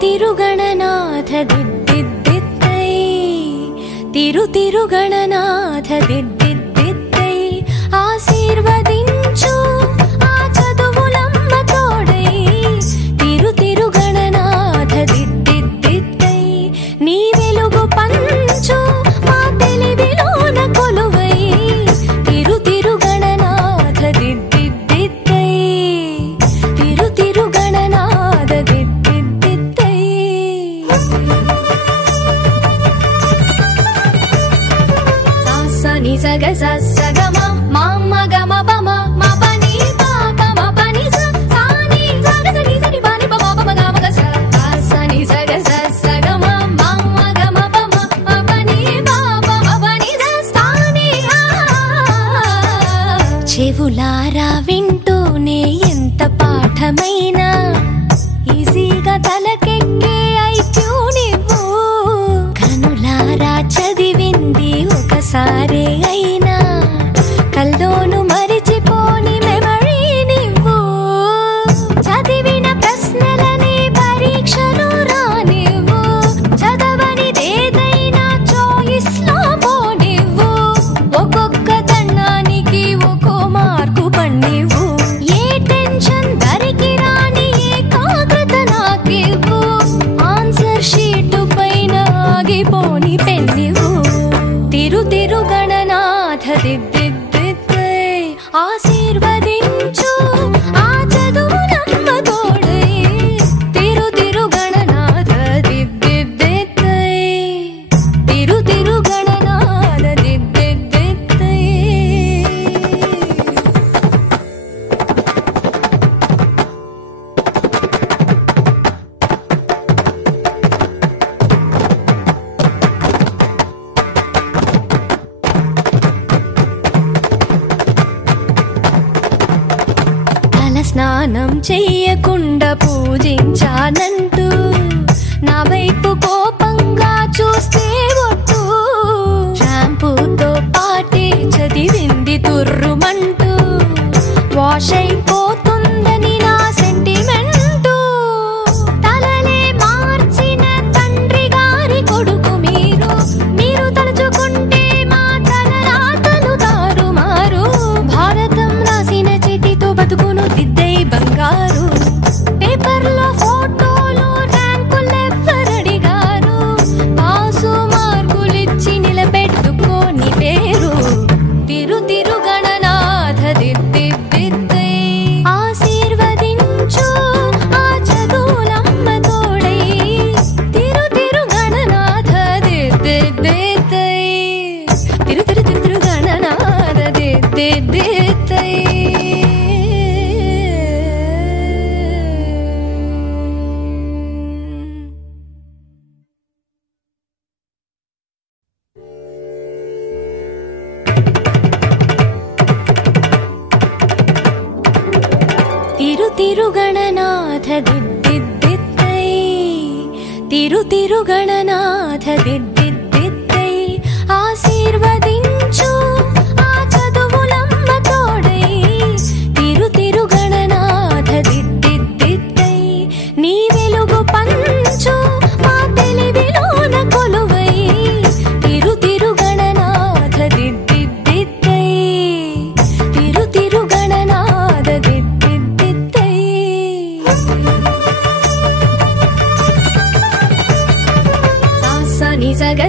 తిరుగణనాథ దిద్దిద్దిద్దై తిరుగణనాథ దిద్దిద్దిద్దై ఆశీర్వదించు ఆ చదువులమ్మ తోడై తిరుగణనాథ దిద్దిద్దిద్దై నీ వెలుగు పంచు మా తెలివిలోన కొలువై తిరుగణనాథ దిద్దిద్దిద్దై తిరుగణనాథ దిద్దిద్దిద్దై సాసని సగ సగమ మమ గమ పమ మపని పాప మపని సాని సగ సని సని పని పమ పమ గమ గ సాసని సగ సగమ మమ గమ పమ మపని పాప మపని సాని చెవులారా వింటూనే ఎంత పాఠమైనా ఈజీగా తలకెక్కే ఐక్యూ నువ్వు కనులారా చదివింది ఒకసారే అయినా కల్లోను మరిచిపోని మెమరీ నువ్వు చదివిన ప్రశ్నలని పరీక్షలు రానివ్వు చదవనిదేదైనా చాయిస్ లో పోనివ్వు ఒక్కొక్క దండానికి ఒక్కో మార్కు పన్నివ్వు ఏ టెన్షన్ దరికి రాని ఏకాగ్రత నాకివ్వు ఆన్సర్ షీటు పైన ఆగిపోని పెన్నివ్వు తిరుగణనాథ దిద్దిద్దిద్దై ఆశీర్వదించు ఆ చదువులమ్మ తోడై తిరుగణనాథ దిద్దిద్దిద్దై తిరుగణనాథ దిద్దిద్దిద్దై స్నానం చెయ్యకుండా పూజించానంటూ నా వైపు కోపంగా చూస్తే ఒట్టు షాంపూతో పాటే చదివింది తుర్రుమంటూ వాష్ అయిపోతుందని నా సెంటిమెంటు తలలే మార్చిన తండ్రి గారి కొడుకు మీరు తలుచుకుంటే మా తలరాతలు తారుమారు భారతం రాసిన చేతితో బతుకును దిద్దై బంగారు పేపర్లో ఫోటోలు ర్యాంకులెవ్వరడిగారు పాసు మార్కులిచ్చి నిలబెట్టుకోని పేరు తిరుగణనాథ దిద్దిద్దిద్దై ఆశీర్వదించు ఆ చదువులమ్మ తోడై తిరుగణనాథ దిద్దిద్దిద్దై తిరుగణనాథ దిద్దిద్దిద్దై తిరుగణనాథ దిద్దిద్దిద్దై తిరుగణనాథ దిద్దిద్దిద్దై ఆశీర్వదించు ఆ చదువులమ్మ తోడై తిరుగణనాథ దిద్దిద్దిద్దై నీ వెలుగు పంచు మా తెలివిలోన కొలువై తిరుగణనాథ దిద్దిద్దిద్దై తిరుగణనాథ దిద్దిద్దిద్దై సాసని సగ